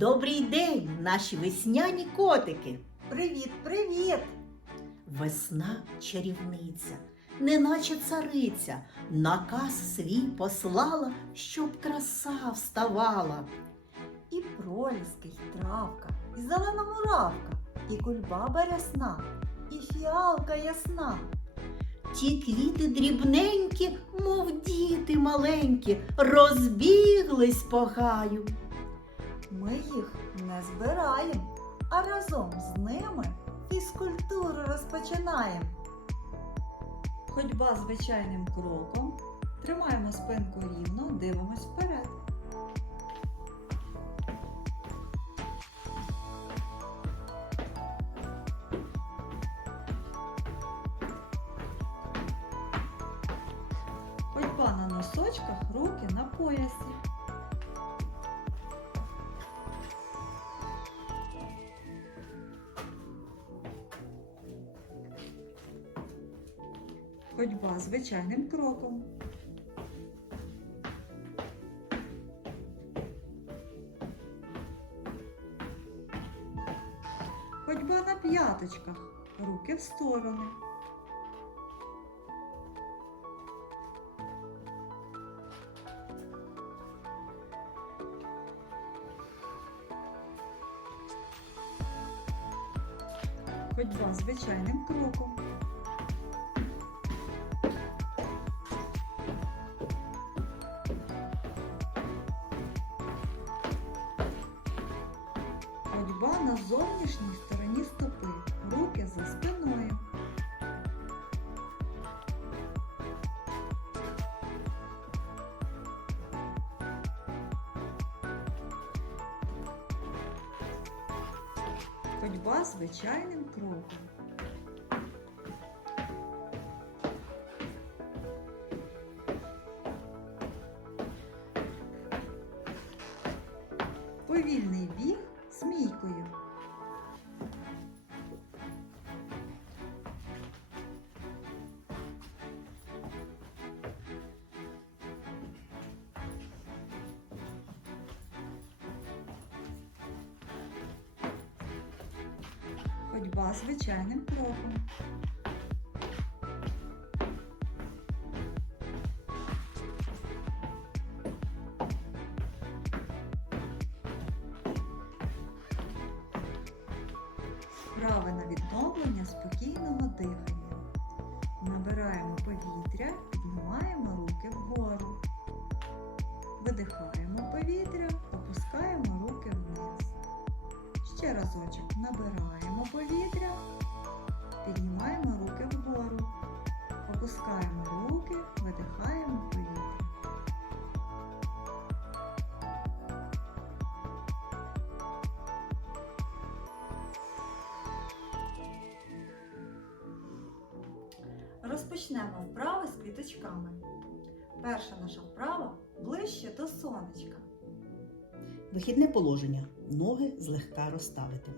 Добрий день, наші весняні котики! Привіт, привіт! Весна чарівниця, неначе цариця, наказ свій послала, щоб краса вставала. І проліски, й травка, і зелена муравка, і кульбаба рясна, і фіалка ясна. Ті квіти дрібненькі, мов діти маленькі, розбіглись по гаю. Ми їх не збираємо, а разом з ними фізкультуру розпочинаємо. Ходьба звичайним кроком, тримаємо спинку рівно, дивимось вперед. Ходьба на носочках, руки на поясі. Ходьба звичайним кроком. Ходьба на п'яточках, руки в сторони. Ходьба звичайним кроком. Ходьба на зовнішній стороні стопи. Руки за спиною. Ходьба звичайним кроком. Повільний біг Ходьба звичайним кроком. Вправи на відновлення спокійного дихання. Набираємо повітря, піднімаємо руки вгору. Видихаємо повітря, опускаємо руки вниз. Ще разочок набираємо повітря, піднімаємо руки вгору. Опускаємо руки, видихаємо повітря. Розпочнемо вправи з квіточками. Перша наша вправа ближче до сонечка. Вихідне положення. Ноги злегка розставити.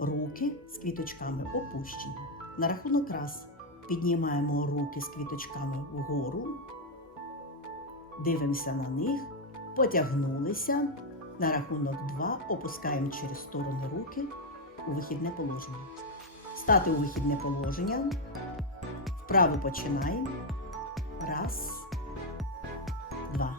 Руки з квіточками опущені. На рахунок раз піднімаємо руки з квіточками вгору. Дивимося на них, потягнулися. На рахунок два опускаємо через сторони руки у вихідне положення. Стати у вихідне положення. Вправо починаємо. Раз, два.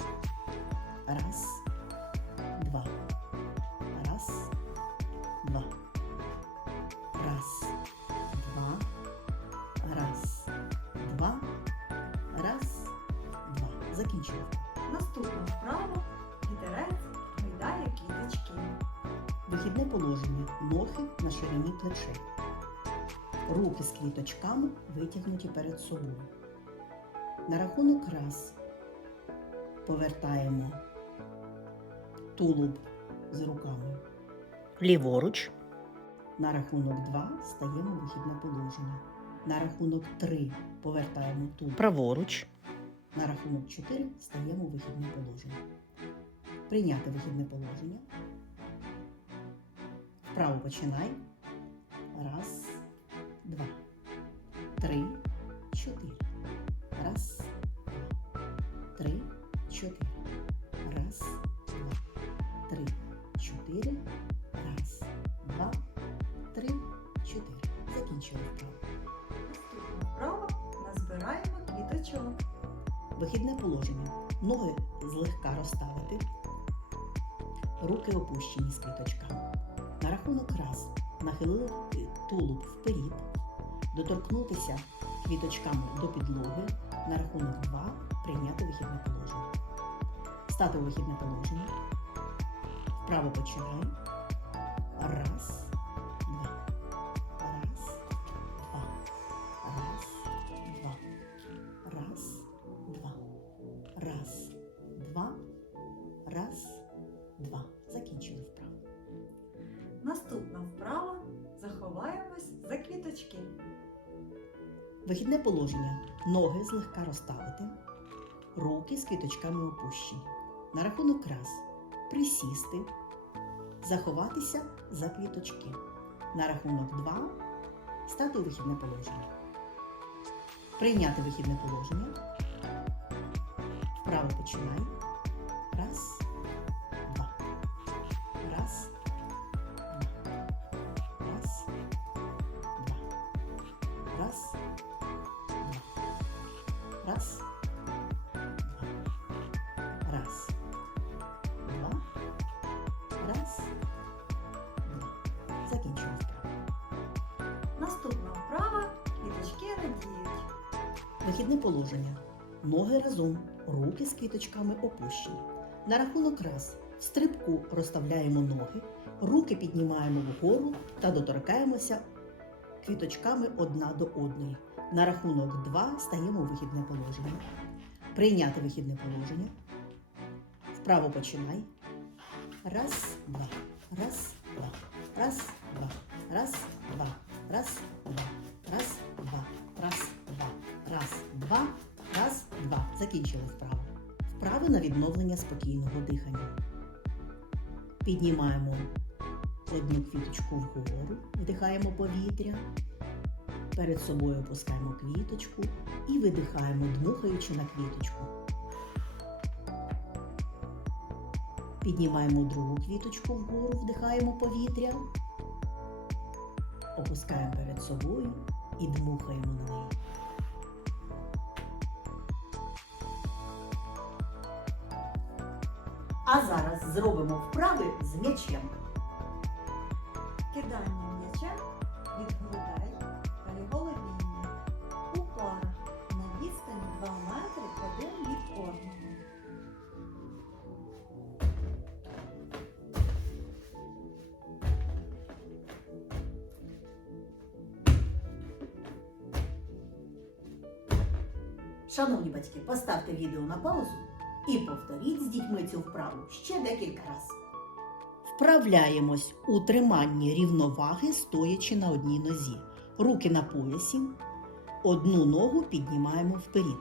Закінчили. Наступна вправа вітерець гойдає квіточки. Вихідне положення. Ноги на ширині плечей. Руки з квіточками витягнуті перед собою. На рахунок раз повертаємо тулуб з руками ліворуч. На рахунок 2 стаємо вихідне положення. На рахунок 3 повертаємо тулуб праворуч. На рахунок 4 стаємо в вихідне положення. Прийняти вихідне положення. Вправо починай. Раз, два, три, чотири. Раз, два, три, чотири. Раз, два, три, чотири. Раз, два, три, чотири. Закінчили вправу. Наступна вправа назбираємо квіточок. Вихідне положення. Ноги злегка розставити. Руки опущені з квіточками. На рахунок раз нахилили тулуб вперед, доторкнутися квіточками до підлоги. На рахунок два прийняти вихідне положення. Стати у вихідне положення. Вправо починаємо. Раз, Наступна вправа заховаємось за квіточки. Вихідне положення. Ноги злегка розставити. Руки з квіточками опущені. На рахунок раз. Присісти. Заховатися за квіточки. На рахунок два. Стати у вихідне положення. Прийняти вихідне положення. Вправо починай. Вихідне положення. Ноги разом, руки з квіточками опущені. На рахунок раз в стрибку розставляємо ноги, руки піднімаємо вгору та доторкаємося квіточками одна до одної. На рахунок два стаємо у вихідне положення. Прийняти вихідне положення. Вправо починай. Раз, два. Раз, два. Раз, два. Раз, два. Раз, два. Раз, два. Два. Раз, два. Закінчили вправу. Вправи на відновлення спокійного дихання. Піднімаємо одну квіточку вгору, вдихаємо повітря. Перед собою опускаємо квіточку і видихаємо, дмухаючи на квіточку. Піднімаємо другу квіточку вгору, вдихаємо повітря. Опускаємо перед собою і дмухаємо на неї. А зараз зробимо вправи з м'ячем. Кидання м'ячем від грудей та головіння у парах на відстані 2 метри один від одного. Шановні батьки, поставте відео на паузу і повторіть з дітьми цю вправу ще декілька разів. Вправляємось у триманні рівноваги, стоячи на одній нозі. Руки на поясі. Одну ногу піднімаємо вперед.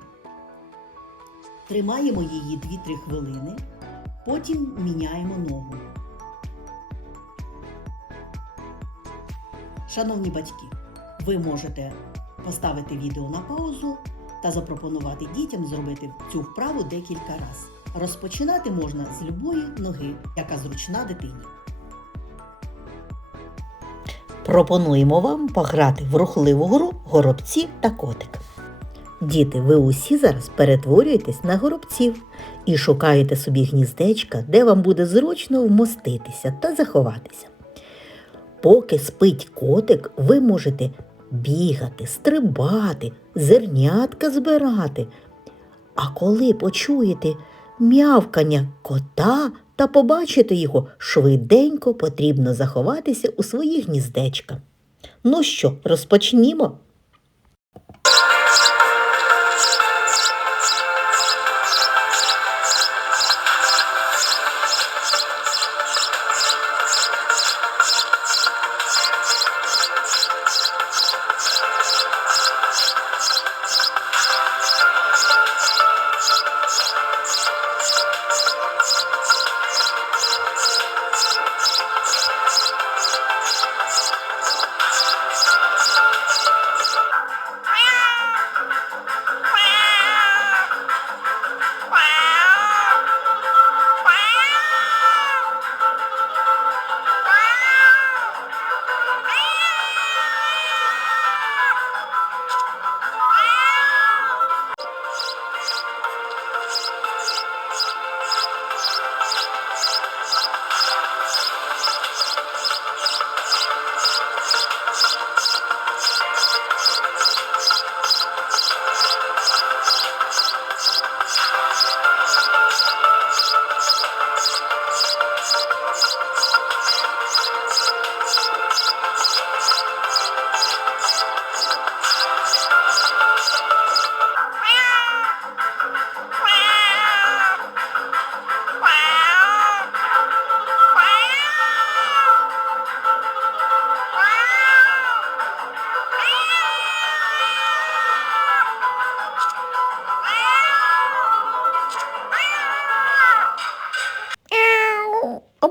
Тримаємо її 2-3 хвилини. Потім міняємо ногу. Шановні батьки, ви можете поставити відео на паузу та запропонувати дітям зробити цю вправу декілька разів. Розпочинати можна з любої ноги, яка зручна дитині. Пропонуємо вам пограти в рухливу гру горобці та котик. Діти, ви усі зараз перетворюєтесь на горобців і шукаєте собі гніздечка, де вам буде зручно вмоститися та заховатися. Поки спить котик, ви можете бігати, стрибати, зернятка збирати. А коли почуєте м'явкання кота та побачите його, швиденько потрібно заховатися у свої гніздечка. Ну що, розпочнімо?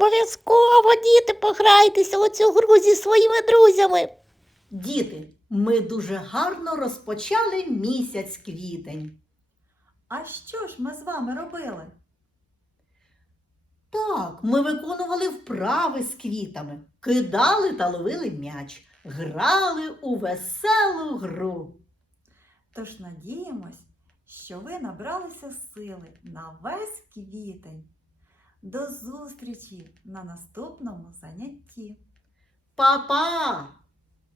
Обов'язково, діти, пограйтеся у цю гру зі своїми друзями. Діти, ми дуже гарно розпочали місяць квітень. А що ж ми з вами робили? Так, ми виконували вправи з квітами, кидали та ловили м'яч, грали у веселу гру. Тож надіємось, що ви набралися сили на весь квітень. До зустрічі на наступному занятті. Па-па!